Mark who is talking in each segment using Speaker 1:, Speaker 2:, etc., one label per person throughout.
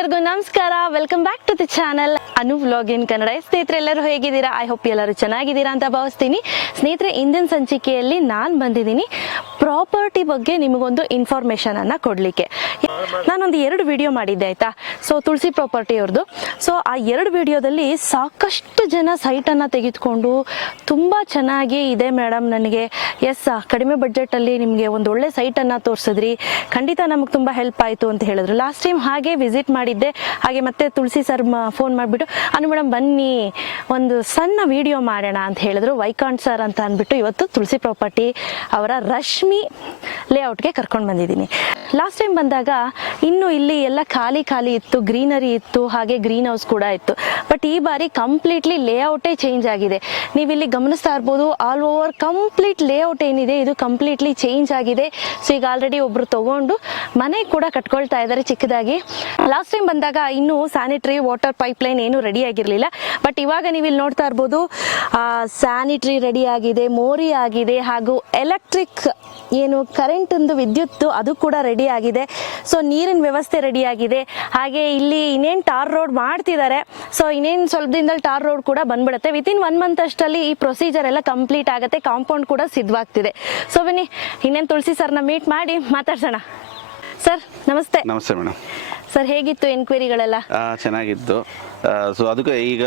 Speaker 1: ಎಲ್ಲರಿಗೂ ನಮಸ್ಕಾರ. Welcome back to the channel Anu vlog in Kannada. ಸ್ನೇಹಿತರೆ, ಎಲ್ಲರೂ ಹೇಗಿದ್ದೀರಾ? ಐ ಹೋಪ್ ಎಲ್ಲರೂ ಚೆನ್ನಾಗಿದ್ದೀರಾ ಅಂತ ಭಾವಿಸ್ತೀನಿ. ಸ್ನೇಹಿತರೆ, ಇಂದಿನ ಸಂಚಿಕೆಯಲ್ಲಿ ನಾನು ಬಂದಿದ್ದೀನಿ. ಪ್ರಾಪರ್ಟಿ ಬಗ್ಗೆ ನಿಮಗೊಂದು ಇನ್ಫಾರ್ಮೇಷನ್ ಅನ್ನ ಕೊಡಲಿಕ್ಕೆ. ನಾನೊಂದು ಎರಡು ವಿಡಿಯೋ ಮಾಡಿದ್ದೆ ಆಯ್ತಾ? ಸೊ ತುಳಸಿ ಪ್ರಾಪರ್ಟಿ ಅವ್ರದ್ದು ಸೊ ಆ ಎರಡು ವಿಡಿಯೋದಲ್ಲಿ ಸಾಕಷ್ಟು ಜನ ಸೈಟನ್ನು ತೆಗೆದುಕೊಂಡು ತುಂಬ ಚೆನ್ನಾಗಿ ಇದೆ ಮೇಡಮ್ ನನಗೆ. ಎಸ್ ಕಡಿಮೆ ಬಡ್ಜೆಟಲ್ಲಿ ನಿಮಗೆ ಒಂದು ಒಳ್ಳೆ ಸೈಟನ್ನು ತೋರಿಸಿದ್ರಿ. ಖಂಡಿತ ನಮಗೆ ತುಂಬ ಹೆಲ್ಪ್ ಆಯಿತು ಅಂತ ಹೇಳಿದ್ರು. ಲಾಸ್ಟ್ ಟೈಮ್ ಹಾಗೆ ವಿಸಿಟ್ ಮಾಡಿದ್ದೆ. ಹಾಗೆ ಮತ್ತೆ ತುಳಸಿ ಸರ್ ಫೋನ್ ಮಾಡಿಬಿಟ್ಟು, ಅನು ಮೇಡಮ್ ಬನ್ನಿ. ಒಂದು ಸಣ್ಣ ವಿಡಿಯೋ ಮಾಡೋಣ ಅಂತ ಹೇಳಿದ್ರು. ವೈಕಾಂಟ್ ಸರ್ ಅಂತ ಅಂದ್ಬಿಟ್ಟು ಇವತ್ತು ತುಳಸಿ ಪ್ರಾಪರ್ಟಿ ಅವರ ರಶ್ಮಿ ಲೇಔಟ್ಗೆ ಕರ್ಕೊಂಡು ಬಂದಿದ್ದೀನಿ. ಲಾಸ್ಟ್ ಟೈಮ್ ಬಂದಾಗ ಇನ್ನು ಇಲ್ಲಿ ಎಲ್ಲ ಖಾಲಿ ಖಾಲಿ ಇತ್ತು ಗ್ರೀನರಿ ಇತ್ತು, ಹಾಗೆ ಗ್ರೀನ್ ಹೌಸ್ ಕೂಡ ಇತ್ತು. ಬಟ್ ಈ ಬಾರಿ ಕಂಪ್ಲೀಟ್ಲಿ ಲೇಔಟೇ ಚೇಂಜ್ ಆಗಿದೆ. ನೀವು ಇಲ್ಲಿ ಗಮನಿಸ್ತಾ ಇರ್ಬೋದು ಆಲ್ ಓವರ್ ಕಂಪ್ಲೀಟ್ ಲೇಔಟ್ ಏನಿದೆ, ಇದು ಕಂಪ್ಲೀಟ್ಲಿ ಚೇಂಜ್ ಆಗಿದೆ. ಸೊ ಈಗ ಆಲ್ರೆಡಿ ಒಬ್ರು ತಗೊಂಡು ಮನೆ ಕೂಡ ಕಟ್ಕೊಳ್ತಾ ಇದ್ದಾರೆ ಚಿಕ್ಕದಾಗಿ. ಲಾಸ್ಟ್ ಟೈಮ್ ಬಂದಾಗ ಇನ್ನೂ ಸ್ಯಾನಿಟರಿ ವಾಟರ್ ಪೈಪ್ ಲೈನ್ ಏನು ರೆಡಿ ಆಗಿರಲಿಲ್ಲ. ಬಟ್ ಇವಾಗ ನೀವು ಇಲ್ಲಿ ನೋಡ್ತಾ ಇರ್ಬೋದು ಸ್ಯಾನಿಟರಿ ರೆಡಿ ಆಗಿದೆ, ಮೋರಿ ಆಗಿದೆ, ಹಾಗೂ ಎಲೆಕ್ಟ್ರಿಕ್ ಏನು ಕರೆಂಟ್ ಒಂದು ವಿದ್ಯುತ್ ಅದು ಕೂಡ ರೆಡಿ ಆಗಿದೆ. ಸೊ ನೀರಿನ ವ್ಯವಸ್ಥೆ ರೆಡಿ ಆಗಿದೆ. ಹಾಗೆ ಇಲ್ಲಿ ಇನ್ನೇನು ಟಾರ್ ರೋಡ್ ಮಾಡ್ತಿದ್ದಾರೆ ಸೊ ಇನ್ನೇನು ಸ್ವಲ್ಪ ದಿನದಲ್ಲಿ ಟಾರ್ ರೋಡ್ ಕೂಡ ಬಂದ್ಬಿಡುತ್ತೆ. ವಿತಿನ್ ಒನ್ ಮಂತ್ ಅಷ್ಟಲ್ಲಿ ಈ ಪ್ರೊಸೀಜರ್ ಎಲ್ಲ ಕಂಪ್ಲೀಟ್ ಆಗುತ್ತೆ. ಕಾಂಪೌಂಡ್ ಕೂಡ ಸಿದ್ಧವಾಗ್ತಿದೆ ಸೊ ಬನ್ನಿ, ಇನ್ನೇನು ತುಳಸಿ ಸರ್ನ ಮೀಟ್ ಮಾಡಿ ಮಾತಾಡ್ಸೋಣ. ಸರ್ ನಮಸ್ತೆ.
Speaker 2: ನಮಸ್ತೆ ಮೇಡಮ್.
Speaker 1: ಸರ್ ಹೇಗಿತ್ತು ಎನ್ಕ್ವೈರಿಗಳೆಲ್ಲ
Speaker 2: ಚೆನ್ನಾಗಿತ್ತು. ಸೊ ಅದಕ್ಕೆ ಈಗ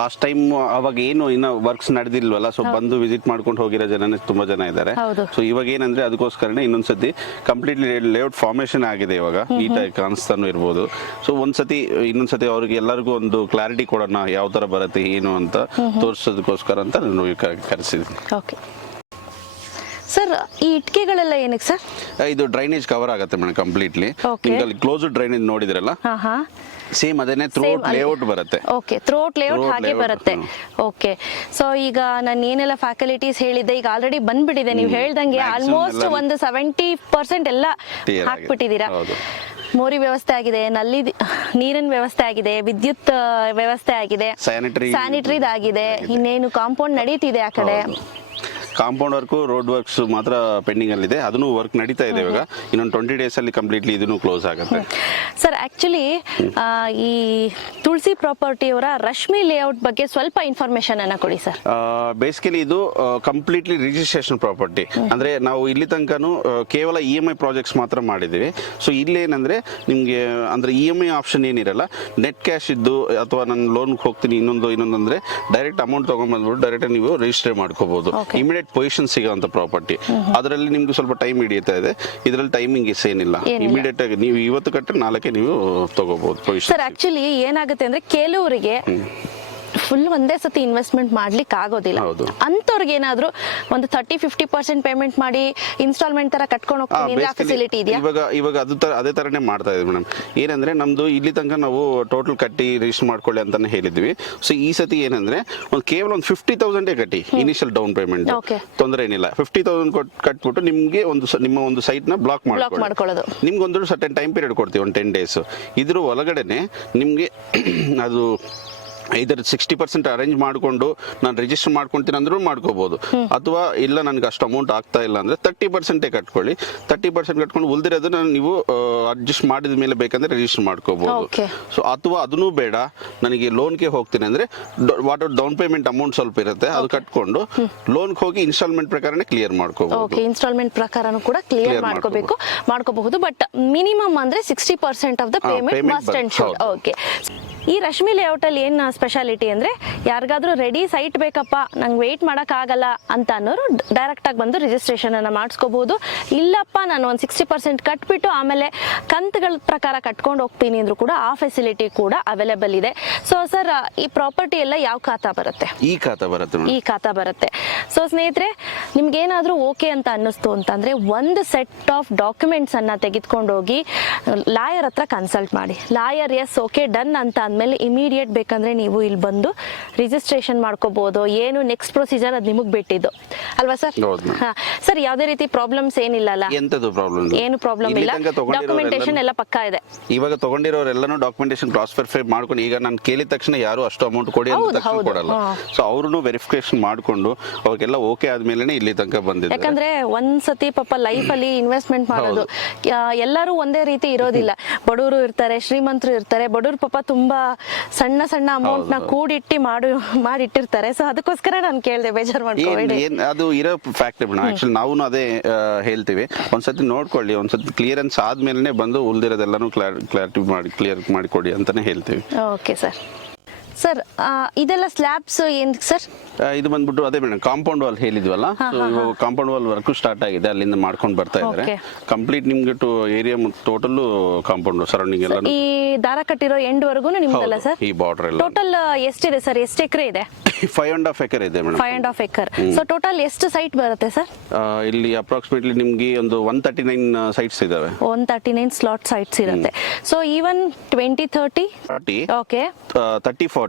Speaker 2: ಲಾಸ್ಟ್ ಟೈಮ್ ಅವಾಗ ಏನು ಇನ್ನ ವರ್ಕ್ಸ್ ನಡೆದಿಲ್ವಲ್ಲ ಸೊ ಬಂದು ವಿಸಿಟ್ ಮಾಡ್ಕೊಂಡು ಹೋಗಿರೋ ಜನನೇ ತುಂಬಾ ಜನ ಇದ್ದಾರೆ. ಸೊ ಇವಾಗ ಏನಂದ್ರೆ ಅದಕ್ಕೋಸ್ಕರನೇ ಇನ್ನೊಂದ್ಸತಿ ಕಂಪ್ಲೀಟ್ಲಿ ಲೇಔಟ್ ಫಾರ್ಮೇಶನ್ ಆಗಿದೆ ಇವಾಗ. ನೀಟಾಗಿ ಕಾಣಿಸ್ತಾನು ಇರ್ಬೋದು. ಸೊ ಒಂದ್ಸತಿ ಇನ್ನೊಂದ್ಸತಿ ಅವ್ರಿಗೆ ಎಲ್ಲರಿಗೂ ಒಂದು ಕ್ಲಾರಿಟಿ ಕೊಡೋಣ ಯಾವ ತರ ಬರುತ್ತೆ ಏನು ಅಂತ ತೋರಿಸೋದಕ್ಕೋಸ್ಕರ ಅಂತ ನಾನು ಕರೆಸಿದ್ದೀನಿ.
Speaker 1: ಓಕೆ ಸರ್ ಈ ಇಟ್ಕೆಗಳೆಲ್ಲ ಏನಕ್ಕೆ ಸರ್
Speaker 2: ಇದು ಡ್ರೈನೇಜ್ ಕವರ್ ಆಗುತ್ತೆ ಮೇಡಮ್ ಕಂಪ್ಲೀಟ್ಲಿ. ನಿಮ್ಗೆ ಕ್ಲೋಸ್ ಡ್ರೈನೇಜ್ ನೋಡಿದ್ರಲ್ಲ? ಸೇಮ್ ಅದೇನೆ
Speaker 1: ಥ್ರೋಟ್
Speaker 2: ಲೇಔಟ್ ಬರುತ್ತೆ.
Speaker 1: ಓಕೆ ಥ್ರೋಟ್ ಲೇಔಟ್ ಹಾಗೆ ಬರುತ್ತೆ. ಓಕೆ ಸೊ ಈಗ ನಾನು ಏನೆಲ್ಲ ಫ್ಯಾಕಲಿಟೀಸ್ ಹೇಳಿದ್ದೆ ಈಗ ಆಲ್ರೆಡಿ ಬಂದ್ಬಿಟ್ಟಿದೆ. ನೀವು ಹೇಳ್ದಂಗೆ ಆಲ್ಮೋಸ್ಟ್ ಒಂದು ಸೆವೆಂಟಿ ಪರ್ಸೆಂಟ್ ಎಲ್ಲ ಹಾಕ್ಬಿಟ್ಟಿದ್ದೀರಾ. ಮೋರಿ ವ್ಯವಸ್ಥೆ ಆಗಿದೆ ನಲ್ಲಿ ನೀರಿನ ವ್ಯವಸ್ಥೆ ಆಗಿದೆ ವಿದ್ಯುತ್ ವ್ಯವಸ್ಥೆ ಆಗಿದೆ.
Speaker 2: ಸ್ಯಾನಿಟರಿ
Speaker 1: ಆಗಿದೆ. ಇನ್ನೇನು ಕಾಂಪೌಂಡ್ ನಡೀತಿದೆ ಆ ಕಡೆ?
Speaker 2: ಕಾಂಪೌಂಡ್ ವರ್ಕ್ ರೋಡ್ ವರ್ಕ್ಸ್ ಮಾತ್ರ ಪೆಂಡಿಂಗ್ ಅಲ್ಲಿ ಇದೆ ಅದನ್ನು ವರ್ಕ್ ನಡೀತಾ ಇದೆ ಇವಾಗ. ಇನ್ನೊಂದು ಟ್ವೆಂಟಿ ಡೇಸ್ ಅಲ್ಲಿ ಕಂಪ್ಲೀಟ್ಲಿ ಇದನ್ನು ಕ್ಲೋಸ್ ಆಗುತ್ತೆ.
Speaker 1: ಸರ್ ಆಕ್ಚುಲಿ ಈ ತುಳಸಿ ಪ್ರಾಪರ್ಟಿ ಅವರ ರಶ್ಮಿ ಲೇಔಟ್ ಬಗ್ಗೆ ಸ್ವಲ್ಪ ಇನ್ಫಾರ್ಮೇಶನ್ ಅನ್ನ ಕೊಡಿ ಸರ್
Speaker 2: ಬೇಸಿಕಲಿ ಇದು ಕಂಪ್ಲೀಟ್ಲಿ ರಿಜಿಸ್ಟ್ರೇಷನ್ ಪ್ರಾಪರ್ಟಿ ಅಂದ್ರೆ ನಾವು ಇಲ್ಲಿ ತನಕನು ಕೇವಲ ಇ ಎಂ ಐ ಪ್ರಾಜೆಕ್ಟ್ಸ್ ಮಾತ್ರ ಮಾಡಿದ್ದೀವಿ. ಸೊ ಇಲ್ಲೇನಂದ್ರೆ ನಿಮ್ಗೆ ಅಂದ್ರೆ ಇ ಎಂ ಐ ಆಪ್ಷನ್ ಏನಿರಲ್ಲ ನೆಟ್ ಕ್ಯಾಶ್ ಇದ್ದು ಅಥವಾ ನಾನು ಲೋನ್ ಹೋಗ್ತೀನಿ ಇನ್ನೊಂದು ಇನ್ನೊಂದು ಅಂದ್ರೆ ಡೈರೆಕ್ಟ್ ಅಮೌಂಟ್ ತಗೊಂಡ್ಬಂದ್ಬಿಟ್ಟು ಡೈರೆಕ್ಟ್ ನೀವು ರಿಜಿಸ್ಟರ್ ಮಾಡ್ಕೋಬಹುದು
Speaker 1: Okay.
Speaker 2: ಪೊಸಿಷನ್ ಸಿಗೋಂಥ ಪ್ರಾಪರ್ಟಿ. ಅದರಲ್ಲಿ ನಿಮ್ಗೆ ಸ್ವಲ್ಪ ಟೈಮ್ ಹಿಡಿಯುತ್ತಾ ಇದೆ. ಇದರಲ್ಲಿ ಟೈಮಿಂಗ್ ಇಸ್ ಏನಿಲ್ಲ.
Speaker 1: ಏನಿಲ್ಲ.
Speaker 2: ಇಮಿಡಿಯೇಟ್ ಆಗಿ ನೀವು ಇವತ್ತು ಕಟ್ಟರೆ ನಾಲ್ಕೆ ನೀವು ತಗೋಬಹುದು
Speaker 1: ಸರ್ ಆಕ್ಚುಲಿ ಏನಾಗುತ್ತೆ ಅಂದ್ರೆ ಕೆಲವರಿಗೆ ಫುಲ್ ಒಂದೇ ಸತಿ ಇನ್ವೆಸ್ಟ್ಮೆಂಟ್ ಮಾಡ್ಲಿಕ್ಕೆ ಆಗೋದಿಲ್ಲ. ಅಂತವ್ರಿಗೆ ಏನಾದ್ರು ಒಂದು ತರ್ಟಿ ಫಿಫ್ಟಿ ಪರ್ಸೆಂಟ್ ಪೇಮೆಂಟ್ ಮಾಡಿ ಇನ್ಸ್ಟಾಲ್ಮೆಂಟ್ ತರ ಕಟ್ಕೊಂಡು ಹೋಗ್ತೀನಿ. ಅಂದ್ರೆ ಫೆಸಿಲಿಟಿ ಇದೆಯಾ?
Speaker 2: ಇವಾಗ ಇವಾಗ ಅದು ತರ ಅದೇ ತರನೇ ಮಾಡ್ತಾ ಇದ್ದೀವಿ ಮೇಡಮ್ ಏನಂದ್ರೆ ನಮ್ದು ಇಲ್ಲಿ ತನಕ ನಾವು ಟೋಟಲ್ ಕಟ್ಟಿ ರಿಜಿಸ್ಟರ್ ಮಾಡ್ಕೊಳ್ಳಿ ಅಂತಾನೆ ಹೇಳಿದ್ವಿ. ಸೊ ಈ ಸತಿ ಏನಂದ್ರೆ ಒಂದು ಕೇವಲ ಒಂದು ಫಿಫ್ಟಿ ತೌಸಂಡೇ ಕಟ್ಟಿ ಇನಿಷಿಯಲ್ ಡೌನ್ ಪೇಮೆಂಟ್. ತೊಂದರೆ ಏನಿಲ್ಲ. ಫಿಫ್ಟಿ ತೌಸಂಡ್ ಕಟ್ಬಿಟ್ಟು ನಿಮ್ಗೆ ಒಂದು ನಿಮ್ಮ ಒಂದು ಸೈಟ್ನ ಬ್ಲಾಕ್
Speaker 1: ಬ್ಲಾಕ್ ಮಾಡ್ಕೊಳ್ಳೋದು.
Speaker 2: ನಿಮ್ಗೆ ಒಂದು ಸರ್ಟನ್ ಟೈಮ್ ಪೀರಿಯಡ್ ಕೊಡ್ತೀವಿ ಒಂದು ಟೆನ್ ಡೇಸ್ ಇದ್ರ ಒಳಗಡೆನೆ ನಿಮ್ಗೆ ಅದು ಐದರ್ ಸಿಕ್ಸ್ಟಿ ಪರ್ಸೆಂಟ್ ಅರೇಂಜ್ ಮಾಡಿಕೊಂಡು ನಾನು ರಿಜಿಸ್ಟರ್ ಮಾಡ್ಕೊಂತೀನಿ ಅಂದ್ರೂ ಮಾಡ್ಕೋಬಹುದು ಅಥವಾ ಇಲ್ಲ ನನಗೆ ಅಷ್ಟು ಅಮೌಂಟ್ ಆಗ್ತಾ ಇಲ್ಲ ಅಂದ್ರೆ ತರ್ಟಿ ಪರ್ಸೆಂಟೇ ಕಟ್ಕೊಳ್ಳಿ. ತರ್ಟಿ ಪರ್ಸೆಂಟ್ ಕಟ್ಕೊಂಡು ಉಳಿದಿರೋದನ್ನ ನೀವು ಅಡ್ಜಸ್ಟ್ ಮಾಡಿದ ಮೇಲೆ ಬೇಕಂದ್ರೆ ರಿಜಿಸ್ಟರ್ ಮಾಡ್ಕೋಬಹುದು. ಸೊ ಅಥವಾ ಅದನ್ನು ಬೇಡ. ನನಗೆ ಲೋನ್ಗೆ ಹೋಗ್ತೀನಿ ಅಂದ್ರೆ ವಾಟ್ ಡೌನ್ ಪೇಮೆಂಟ್ ಅಮೌಂಟ್ ಸ್ವಲ್ಪ ಇರುತ್ತೆ ಅದು ಕಟ್ಕೊಂಡು ಲೋನ್ಗೆ ಹೋಗಿ ಇನ್ಸ್ಟಾಲ್ಮೆಂಟ್ ಪ್ರಕಾರನೇ ಕ್ಲಿಯರ್ ಮಾಡ್ಕೋಬಹುದು
Speaker 1: ಓಕೆ ಇನ್ಸ್ಟಾಲ್ಮೆಂಟ್ ಪ್ರಕಾರನೂ ಕೂಡ ಕ್ಲಿಯರ್ ಮಾಡ್ಕೋಬೇಕು. ಮಾಡ್ಕೋಬಹುದು ಬಟ್ ಮಿನಿಮಮ್ ಅಂದ್ರೆ sixty percent of the payment must and okay. ಈ ರಶ್ಮಿ ಲೇಔಟ್ ಅಲ್ಲಿ ಏನ್ ಸ್ಪೆಷಾಲಿಟಿ ಅಂದ್ರೆ ಯಾರಿಗಾದ್ರೂ ರೆಡಿ ಸೈಟ್ ಬೇಕಪ್ಪ ನಂಗೆ ವೆಯ್ಟ್ ಮಾಡೋಕ್ಕಾಗಲ್ಲ ಆಗಲ್ಲ ಅಂತ ಅನ್ನೋರು ಡೈರೆಕ್ಟ್ ಆಗಿ ಬಂದು ರಿಜಿಸ್ಟ್ರೇಷನ್ ಅನ್ನ ಮಾಡಿಸ್ಕೋಬಹುದು ಇಲ್ಲಪ್ಪ ನಾನು ಒಂದು ಸಿಕ್ಸ್ಟಿ ಪರ್ಸೆಂಟ್ ಕಟ್ಬಿಟ್ಟು ಆಮೇಲೆ ಕಂತುಗಳ ಪ್ರಕಾರ ಕಟ್ಕೊಂಡು ಹೋಗ್ತೀನಿ ಅಂದರೂ ಕೂಡ ಆ ಫೆಸಿಲಿಟಿ ಕೂಡ ಅವೈಲೇಬಲ್ ಇದೆ. ಸೊ ಸರ್ ಈ ಪ್ರಾಪರ್ಟಿ ಎಲ್ಲ ಯಾವ ಖಾತಾ ಬರುತ್ತೆ?
Speaker 2: ಈ ಖಾತಾ ಬರುತ್ತೆ
Speaker 1: ಈ ಖಾತಾ ಬರುತ್ತೆ. ಸೊ ಸ್ನೇಹಿತರೆ ನಿಮ್ಗೇನಾದ್ರೂ ಓಕೆ ಅಂತ ಅನ್ನಿಸ್ತು ಅಂತಂದ್ರೆ ಒಂದು ಸೆಟ್ ಆಫ್ ಡಾಕ್ಯುಮೆಂಟ್ಸ್ ಅನ್ನ ತೆಗೆದುಕೊಂಡು ಹೋಗಿ ಲಾಯರ್ ಹತ್ರ ಕನ್ಸಲ್ಟ್ ಮಾಡಿ. ಲಾಯರ್ ಎಸ್ ಓಕೆ ಡನ್ ಅಂತ ಅಂದ್ಮೇಲೆ ಇಮಿಡಿಯೇಟ್ ಬೇಕಂದ್ರೆ ನೀವು ಇಲ್ಲಿ ಬಂದು ರಿಜಿಸ್ಟ್ರೇಷನ್ ಮಾಡ್ಕೋಬಹುದು ಏನು ನೆಕ್ಸ್ಟ್ ಪ್ರೊಸೀಜರ್ ಅದು ನಿಮಗೆ ಬಿಟ್ಟಿದ್ದು. ಅಲ್ವಾ ಸರ್? ಹಾಂ. ಸರ್ ಯಾವುದೇ ರೀತಿ ಪ್ರಾಬ್ಲಮ್ಸ್ ಏನಿಲ್ಲ ಅಲ್ಲ
Speaker 2: ಎಂತದು ಪ್ರಾಬ್ಲಮ್
Speaker 1: ಏನು ಪ್ರಾಬ್ಲಮ್ ಇಲ್ಲ. ಡಾಕ್ಯುಮೆಂಟೇಶನ್ ಎಲ್ಲ ಪಕ್ಕಾ ಇದೆ.
Speaker 2: ಇವಾಗ ತಗೊಂಡಿರೋರೆಲ್ಲನೂ ಡಾಕ್ಯುಮೆಂಟೇಶನ್ ಕ್ರಾಸ್ ವೆರಿಫೈ ಮಾಡ್ಕೊಂಡು ಈಗ ನಾನು ಕೇಳಿದ ತಕ್ಷಣ ಯಾರು ಅಷ್ಟು ಅಮೌಂಟ್ ಕೊಡಿ ಅಂತ ತಕ್ಷಣ. ಕೊಡಲ್ಲ. ಸೊ ಅವ್ರೂ ವೆರಿಫಿಕೇಶನ್ ಮಾಡ್ಕೊಂಡು ಅವಾಗೆಲ್ಲ ಓಕೆ ಆದ್ಮೇಲೆ ಇಲ್ಲಿ ತನಕ ಬಂದಿದೆ
Speaker 1: ಯಾಕಂದ್ರೆ ಒಂದ್ಸತಿ ಪಾಪ ಲೈಫ್ ಅಲ್ಲಿ ಇನ್ವೆಸ್ಟ್ಮೆಂಟ್ ಮಾಡೋದು ಎಲ್ಲರೂ ಒಂದೇ ರೀತಿ ಇರೋದಿಲ್ಲ. ಬಡವರು ಇರ್ತಾರೆ ಶ್ರೀಮಂತರು ಇರ್ತಾರೆ ಬಡವರು ಪಾಪ ತುಂಬಾ ಸಣ್ಣ ಸಣ್ಣ
Speaker 2: ಅಮೌಂಟ್ನ.
Speaker 1: ಕೂಡಿಟ್ಟಿ ಮಾಡು ಮಾಡಿಟ್ಟಿರ್ತಾರೆ. ಸೊ ಅದಕ್ಕೋಸ್ಕರ ನಾನು ಕೇಳಿದೆ ಬೇಜಾರು
Speaker 2: ಏನ್
Speaker 1: ಮಾಡ್ಕೋಬೇಡಿ.
Speaker 2: ಏನ್ ಅದು ಇರೋ ಫ್ಯಾಕ್ಟ್ ಮೇಡಮ್ ಆಕ್ಚುಲಿ ನಾವು ಅದೇ ಆ, ಹೇಳ್ತೀವಿ. ಒಂದ್ಸತಿ ನೋಡ್ಕೊಳ್ಳಿ ಒಂದ್ಸತಿ ಕ್ಲಿಯರೆನ್ಸ್ ಆದ್ಮೇಲೆ ಬಂದು ಉಳ್ದಿರೋದೆಲ್ಲಾನು ಕ್ಲಾರಿಟಿ ಮಾಡಿ ಕ್ಲಿಯರ್ ಮಾಡಿಕೊಡಿ ಅಂತಾನೆ ಹೇಳ್ತೀವಿ.
Speaker 1: ಓಕೆ ಸರ್ ಸರ್ ಇದೆಲ್ಲ ಸ್ಲ್ಯಾಬ್ಸ್ ಏನ್ ಸರ್
Speaker 2: ಇದು ಬಂದ್ಬಿಟ್ಟು ಅದೇ ಮೇಡಮ್ ಕಾಂಪೌಂಡ್ ವಾಲ್ ಹೇಳಿದ್ವಲ್ಲ? ಕಾಂಪೌಂಡ್ ವಾಲ್ ವರ್ಕ್ ಸ್ಟಾರ್ಟ್ ಆಗಿದೆ ಅಲ್ಲಿಂದ ಮಾಡ್ಕೊಂಡು ಬರ್ತಾ ಇದ್ದಾರೆ. ಕಂಪ್ಲೀಟ್ ನಿಮ್ಗೆ to area total compound surrounding ಎಲ್ಲ
Speaker 1: ಈ ದಾರ ಕಟ್ಟಿರೋ ಎಂಡ್ ವರ್ಗು ನಿಮ್ದಲ್ಲ ಸರ್
Speaker 2: ಈ ಬಾರ್ಡರ್ ಎಲ್ಲ
Speaker 1: ಟೋಟಲ್ ಎಷ್ಟಿದೆ ಸರ್ ಎಷ್ಟು ಎಕರೆ ಇದೆ?
Speaker 2: ಫೈವ್ ಅಂಡ್ ಹಾಫ್ ಎಕರ್ ಇದೆ madam
Speaker 1: five and half acre. So total ಎಷ್ಟು ಸೈಟ್ ಬರುತ್ತೆ ಸರ್
Speaker 2: ಇಲ್ಲಿ ಅಪ್ರಾಕ್ಸಿಮೇಟ್ಲಿ ನಿಮ್ಗೆ ಒಂದು ಒನ್ ತರ್ಟಿ ನೈನ್ ಸೈಟ್ಸ್ ಇದಾವೆ.
Speaker 1: One thirty nine slot sites ಇರುತ್ತೆ so even twenty
Speaker 2: forty
Speaker 1: okay
Speaker 2: thirty forty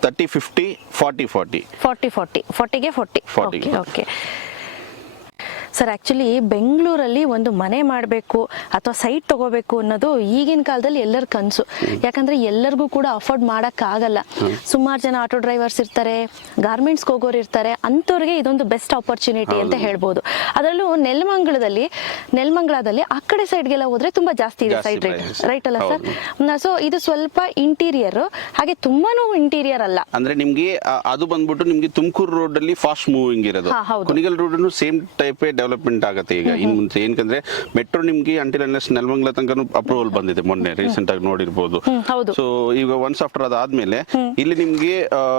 Speaker 2: thirty fifty forty forty
Speaker 1: forty forty ಫಾರ್ಟಿಗೆ forty
Speaker 2: 40.
Speaker 1: Okay okay sir actually ಬೆಂಗಳೂರಲ್ಲಿ ಒಂದು ಮನೆ ಮಾಡಬೇಕು ಅಥವಾ ಸೈಟ್ ತಗೋಬೇಕು ಅನ್ನೋದು ಈಗಿನ ಕಾಲದಲ್ಲಿ ಎಲ್ಲರ ಕನಸು. ಯಾಕಂದ್ರೆ ಎಲ್ಲರಿಗೂ ಕೂಡ ಅಫೋರ್ಡ್ ಮಾಡೋಕ್ಕಾಗಲ್ಲ ಸುಮಾರು ಜನ ಆಟೋ ಡ್ರೈವರ್ಸ್ ಇರ್ತಾರೆ ಗಾರ್ಮೆಂಟ್ಸ್ಗೆ ಹೋಗೋರು ಇರ್ತಾರೆ ಅಂಥವ್ರಿಗೆ ಇದೊಂದು ಬೆಸ್ಟ್ ಆಪರ್ಚುನಿಟಿ ಅಂತ ಹೇಳ್ಬೋದು. ಅದರಲ್ಲೂ ನೆಲಮಂಗಲದಲ್ಲಿ ನೆಲಮಂಗಲದಲ್ಲಿ ಆ ಕಡೆ ಸೈಡ್ಗೆಲ್ಲ ಹೋದ್ರೆ ತುಂಬ ಜಾಸ್ತಿ ಇದೆ
Speaker 2: ಸೈಡ್
Speaker 1: ಸೈಟ್ ರೇಟ್ ರೈಟ್ ಅಲ್ಲ ಸರ್ ಸೊ ಇದು ಸ್ವಲ್ಪ ಇಂಟೀರಿಯರ್ ಹಾಗೆ ತುಂಬಾ ಇಂಟೀರಿಯರ್ ಅಲ್ಲ.
Speaker 2: ಅಂದ್ರೆ ನಿಮ್ಗೆ ಅದು ಬಂದ್ಬಿಟ್ಟು ನಿಮ್ಗೆ ತುಮಕೂರು ರೋಡ್ ಅಲ್ಲಿ ಫಾಸ್ಟ್ ಮೂವಿಂಗ್ ಇರೋದು. Kunigal road same type development ಆಗುತ್ತೆ ಈಗ. ಇನ್ ಮುಂಚೆ ಏನಕಂದ್ರೆ ಮೆಟ್ರೋ ನಿಮ್ಗೆ ಅಂಟಿಲ್ ಅನ್ಲೆಸ್ ನೆಲಮಂಗ್ಲ ತನಕ ಅಪ್ರೂವಲ್ ಬಂದಿದೆ ಮೊನ್ನೆ ರೀಸೆಂಟ್ ಆಗಿ ನೋಡಿರ್ಬೋದು. ಸೊ ಈಗ ಒನ್ಸ್ ಆಫ್ಟರ್ ಅದಾದ್ಮೇಲೆ ಇಲ್ಲಿ ನಿಮ್ಗೆ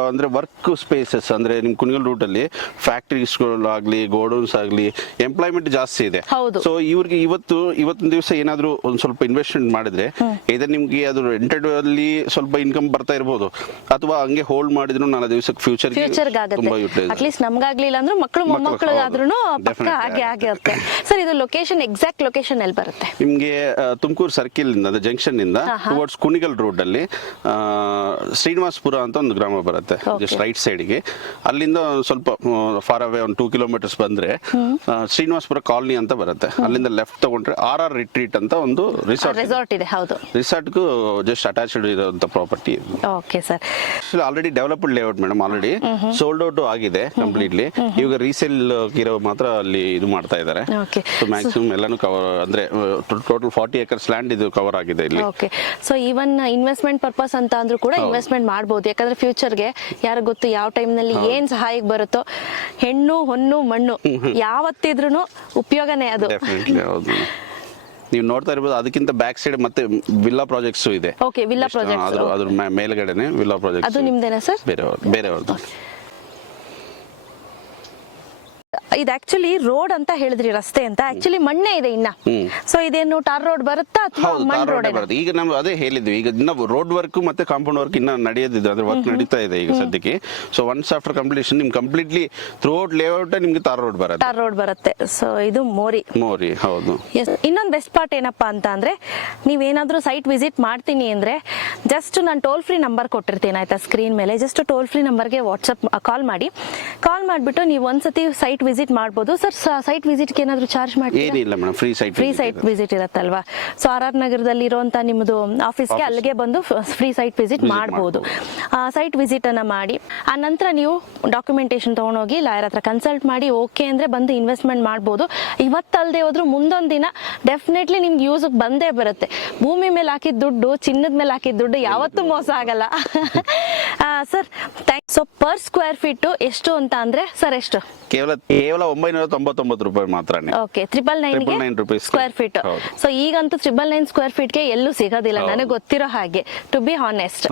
Speaker 2: ಅಂದ್ರೆ ವರ್ಕ್ ಸ್ಪೇಸಸ್ ಅಂದ್ರೆ ನಿಮ್ ಕುಣಿಗಲ್ ರೂಟ್ ಅಲ್ಲಿ ಫ್ಯಾಕ್ಟರೀಸ್ ಆಗ್ಲಿ ಗೋಡೌನ್ಸ್ ಆಗ್ಲಿ ಎಂಪ್ಲಾಯ್ಮೆಂಟ್ ಜಾಸ್ತಿ ಇದೆ. ಸೊ ಇವ್ರಿಗೆ ಇವತ್ತು ಇವತ್ತಿನ ದಿವಸ ಏನಾದ್ರು ಒಂದ್ ಸ್ವಲ್ಪ ಇನ್ವೆಸ್ಟ್ಮೆಂಟ್ ಮಾಡಿದ್ರೆ ಇದನ್ನ ನಿಮ್ಗೆ ಅದು ರೆಂಟೆಡ್ ಅಲ್ಲಿ ಸ್ವಲ್ಪ ಇನ್ಕಮ್ ಬರ್ತಾ ಇರಬಹುದು ಅಥವಾ ಹಂಗೆ ಹೋಲ್ಡ್ ಮಾಡಿದ್ರು ನಾಲ್ಕು ದಿವಸಕ್ಕೆ ಫ್ಯೂಚರ್
Speaker 1: ಫ್ಯೂಚರ್
Speaker 2: ತುಂಬಾ
Speaker 1: ಆಗುತ್ತೆ
Speaker 2: ಯೂಟಿಲೈಸ್
Speaker 1: ಅಟ್ಲೀಸ್ಟ್ ನಮ್ಗಾಗ್ಲಿಲ್ಲ ಅಂದ್ರೂ ಮಕ್ಕಳು ಪಕ್ಕ
Speaker 2: Definitely.
Speaker 1: ಹಾಗೆ ಆಗಿರುತ್ತೆ ಸರ್ ಇದು ಲೊಕೇಶನ್ ಎಕ್ಸಾಕ್ಟ್ ಲೊಕೇಶನ್ ಎಲ್ಲಿ ಬರುತ್ತೆ?
Speaker 2: ನಿಮಗೆ ತುಮಕೂರು ಸರ್ಕಿಲ್ ಇಂದ ಜಂಕ್ಷನ್ ಇಂದ. ಟುವರ್ಡ್ಸ್ ಕುಣಿಗಲ್ ರೋಡ್ ಅಲ್ಲಿ ಶ್ರೀನಿವಾಸ್ಪುರ ಅಂತ ಒಂದು ಗ್ರಾಮ ಬರುತ್ತೆ. ಜಸ್ಟ್ ರೈಟ್ ಸೈಡ್ಗೆ ಅಲ್ಲಿಂದ ಸ್ವಲ್ಪ ಫಾರ್ ಅವೇ ಒಂದು ಟೂ ಕಿಲೋಮೀಟರ್ಸ್ ಬಂದ್ರೆ ಶ್ರೀನಿವಾಸ್ಪುರ ಶ್ರೀನಿವಾಸಪುರ ಕಾಲನಿ ಅಂತ ಬರುತ್ತೆ. ಅಲ್ಲಿಂದ ಲೆಫ್ಟ್ ತಗೊಂಡ್ರೆ ಆರ್ ಆರ್ ರಿಟ್ರೀಟ್ ಅಂತ ಒಂದು ರಿಸಾರ್ಟ್
Speaker 1: ರೆಸಾರ್ಟ್ ಇದೆ ಹೌದು.
Speaker 2: ರಿಸಾರ್ಟ್ಗೂ ಜಸ್ಟ್ ಅಟ್ಯಾಚ್ಡ್ ಇರುವಂತ property
Speaker 1: okay sir
Speaker 2: already developed layout madam already sold out ಆಗಿದೆ ಕಂಪ್ಲೀಟ್ಲಿ ಇವಾಗ ರೀಸೇಲ್ ಇರೋ ಮಾತ್ರ ಅಲ್ಲಿ ಇದು ಮಾಡ್ತಾ ಇದ್ದಾರೆ. ಮ್ಯಾಕ್ಸಿಮಮ್ ಎಲ್ಲಾನು ಕವರ್ ಅಂದ್ರೆ ಟೋಟಲ್ ಫಾರ್ಟಿ ಏಕರ್ಸ್ ಲ್ಯಾಂಡ್ ಇದು ಕವರ್ ಆಗಿದೆ ಇಲ್ಲಿ.
Speaker 1: Okay so even investment purpose ಅಂತ ಅಂದ್ರೂ ಕೂಡ ಇನ್ವೆಸ್ಟ್ಮೆಂಟ್ ಮಾಡಬಹುದು ಯಾಕಂದ್ರೆ ಫ್ಯೂಚರ್ಗೆ ಯಾರು ಗೊತ್ತು ಯಾವ ಟೈಮ್ನಲ್ಲಿ ಏನ್ ಸಹಾಯಕ್ಕೆ ಬರುತ್ತೋ ಹೆಣ್ಣು ಹೊನ್ನು ಮಣ್ಣು ಯಾವತ್ತಿದ್ರು ಉಪಯೋಗನೇ ಅದು.
Speaker 2: ನೀವು ನೋಡ್ತಾ ಇರ್ಬೋದು ಅದಕ್ಕಿಂತ ಬ್ಯಾಕ್ ಸೈಡ್ ಮತ್ತೆ ವಿಲ್ಲಾ ಪ್ರಾಜೆಕ್ಟ್ಸ್ ಇದೆ.
Speaker 1: ಓಕೆ
Speaker 2: ವಿಲ್ಲಾ ಪ್ರಾಜೆಕ್ಟ್
Speaker 1: ಅದು
Speaker 2: ಅದರ ಮೇಲ್ಗಡೆನೆ ವಿಲ್ಲಾ ಪ್ರಾಜೆಕ್ಟ್
Speaker 1: ಅದು ನಿಮ್ದೇನಾ ಸರ್
Speaker 2: ಬೇರೆ ಬೇರೆಯವ್ರದ್ದು
Speaker 1: ಇದು ಆಕ್ಚುಲಿ ರೋಡ್ ಅಂತ ಹೇಳಿದ್ರಿ ರಸ್ತೆ ಅಂತ. ಆಕ್ಚುಲಿ ಮಣ್ಣೆ ಇದೆ ಇನ್ನ. ಸೊ ಇದೇನು ಟಾರ್ ರೋಡ್ ಬರುತ್ತಾ ಅಥವಾ ರೋಡ್
Speaker 2: ಬರುತ್ತೆ. ಈಗ ನಾವು ಅದೇ ಹೇಳಿದ್ವಿ. ಈಗ ನಾವು ರೋಡ್ ವರ್ಕ್ ಮತ್ತೆ ಕಾಂಪೌಂಡ್ ವರ್ಕ್ ಇನ್ನ ನಡೆಯೋದಿದೆ. ಅದ್ರ ವರ್ಕ್ ನಡೀತಾ ಇದೆ ಈಗ ಸದ್ಯಕ್ಕೆ. ಸೊ ಒನ್ಸ್ ಆಫ್ಟರ್ ಕಂಪ್ಲೀಷನ್ ನಿಮ್ ಕಂಪ್ಲೀಟ್ಲಿ ಥ್ರೂ ಔಟ್ ಲೇಔಟ್ ನಿಮ್ಗೆ ತಾರ್ ರೋಡ್ ಬರುತ್ತೆ.
Speaker 1: ಟಾರ್ ರೋಡ್ ಬರುತ್ತೆ. ಸೊ ಇದು ಮೋರಿ.
Speaker 2: ಮೋರಿ ಹೌದು.
Speaker 1: ಇನ್ನೊಂದು ಬೆಸ್ಟ್ ಪಾರ್ಟ್ ಏನಪ್ಪಾ ಅಂತ ಅಂದ್ರೆ ನೀವೇನಾದ್ರೂ ಸೈಟ್ ವಿಸಿಟ್ ಮಾಡ್ತೀನಿ ಅಂದ್ರೆ ಜಸ್ಟ್ ನಾನು ಟೋಲ್ ಫ್ರೀ ನಂಬರ್ ಕೊಟ್ಟಿರ್ತೀನಿ ಆಯ್ತಾ? ಸ್ಕ್ರೀನ್ ಮೇಲೆ. ಜಸ್ಟ್ ಟೋಲ್ ಫ್ರೀ ನಂಬರ್ಗೆ ವಾಟ್ಸಪ್ ಕಾಲ್ ಮಾಡಿ. ಕಾಲ್ ಮಾಡಿಬಿಟ್ಟು ನೀವು ಒಂದ್ಸತಿ ಸೈಟ್ ವಿಸಿಟ್ ಮಾಡ್ಬೋದು. ಸರ್ ಸೈಟ್ ವಿಸಿಟ್ಗೆ ಏನಾದರೂ ಚಾರ್ಜ್
Speaker 2: ಏನಿಲ್ಲ madam free site
Speaker 1: free site visit ಇರತ್ತಲ್ವಾ? So R R ನಗರದಲ್ಲಿ ಇರುವಂತ ನಿಮ್ಮದು ಆಫೀಸ್ಗೆ ಅಲ್ಲಿಗೆ ಬಂದು ಫ್ರೀ ಸೈಟ್ ವಿಸಿಟ್
Speaker 2: ಮಾಡಬಹುದು
Speaker 1: ಮಾಡ್ಬೋದು. ಸೈಟ್ ವಿಸಿಟ್ ಅನ್ನ ಮಾಡಿ ಆ ನಂತರ ನೀವು ಡಾಕ್ಯುಮೆಂಟೇಶನ್ ತಗೊಂಡೋಗಿ ಲಾಯರ್ ಹತ್ರ ಕನ್ಸಲ್ಟ್ ಮಾಡಿ ಓಕೆ ಅಂದ್ರೆ ಬಂದು ಇನ್ವೆಸ್ಟ್ಮೆಂಟ್ ಮಾಡ್ಬೋದು. ಇವತ್ತಲ್ಲದೆ ಹೋದ್ರು ಮುಂದೊಂದು ದಿನ ಡೆಫಿನೆಟ್ಲಿ ನಿಮ್ಗೆ ಯೂಸ್ ಬಂದೇ ಬರುತ್ತೆ. ಭೂಮಿ ಮೇಲೆ ಹಾಕಿದ ದುಡ್ಡು ಚಿನ್ನದ ಮೇಲೆ ಹಾಕಿದ ದುಡ್ಡು ಯಾವತ್ತೂ ಮೋಸ ಆಗಲ್ಲ. Sir thank so per square feet ಎಷ್ಟು ಅಂತ ಅಂದ್ರೆ ಸರ್ ಎಷ್ಟು?
Speaker 2: ಕೇವಲ ಕೇವಲ ಒಂಬೈನೂರ ತೊಂಬತ್ತೊಂಬತ್ತು ರೂಪಾಯಿ ಮಾತ್ರ
Speaker 1: ಓಕೆ ತ್ರಿಬಲ್
Speaker 2: 999 rupees ಗೆ.
Speaker 1: Square feet. ಸೊ ಈಗಂತೂ ತ್ರಿಬಲ್ ನೈನ್ ಸ್ಕ್ವೇರ್ ಫೀಟ್ಗೆ ಎಲ್ಲೂ ಸಿಗೋದಿಲ್ಲ. ನನಗೆ ಗೊತ್ತಿರೋ ಹಾಗೆ ಟು ಬಿ ಹಾನೆಸ್ಟ್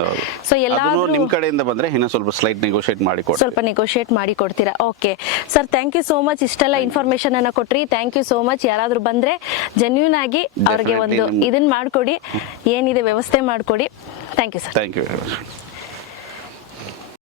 Speaker 1: ಸೊ
Speaker 2: ಎಲ್ಲ
Speaker 1: ಎಲ್ಲಾದ್ರೂ
Speaker 2: ನಿಮ್ ಕಡೆಯಿಂದ ಬಂದ್ರೆ ಇನ್ನೂ ಸ್ವಲ್ಪ ಸ್ಲೈಟ್ ನೆಗೋಷಿಯೇಟ್ ಮಾಡಿ
Speaker 1: ಸ್ವಲ್ಪ ನೆಗೋಷಿಯೇಟ್ ಮಾಡಿ ಕೊಡ್ತೀರಾ? Okay sir thank you so much ಇಷ್ಟೆಲ್ಲ ಇನ್ಫಾರ್ಮೇಶನ್ ಅನ್ನ ಕೊಟ್ರಿ. ಥ್ಯಾಂಕ್ ಯು ಸೋ ಮಚ್ ಯಾರಾದ್ರೂ ಬಂದ್ರೆ ಜೆನ್ಯೂನ್ ಆಗಿ ಅವ್ರಿಗೆ ಒಂದು ಇದನ್ನ ಮಾಡ್ಕೊಡಿ. ಏನಿದೆ ವ್ಯವಸ್ಥೆ ಮಾಡ್ಕೊಡಿ. Thank you sir
Speaker 2: thank you very much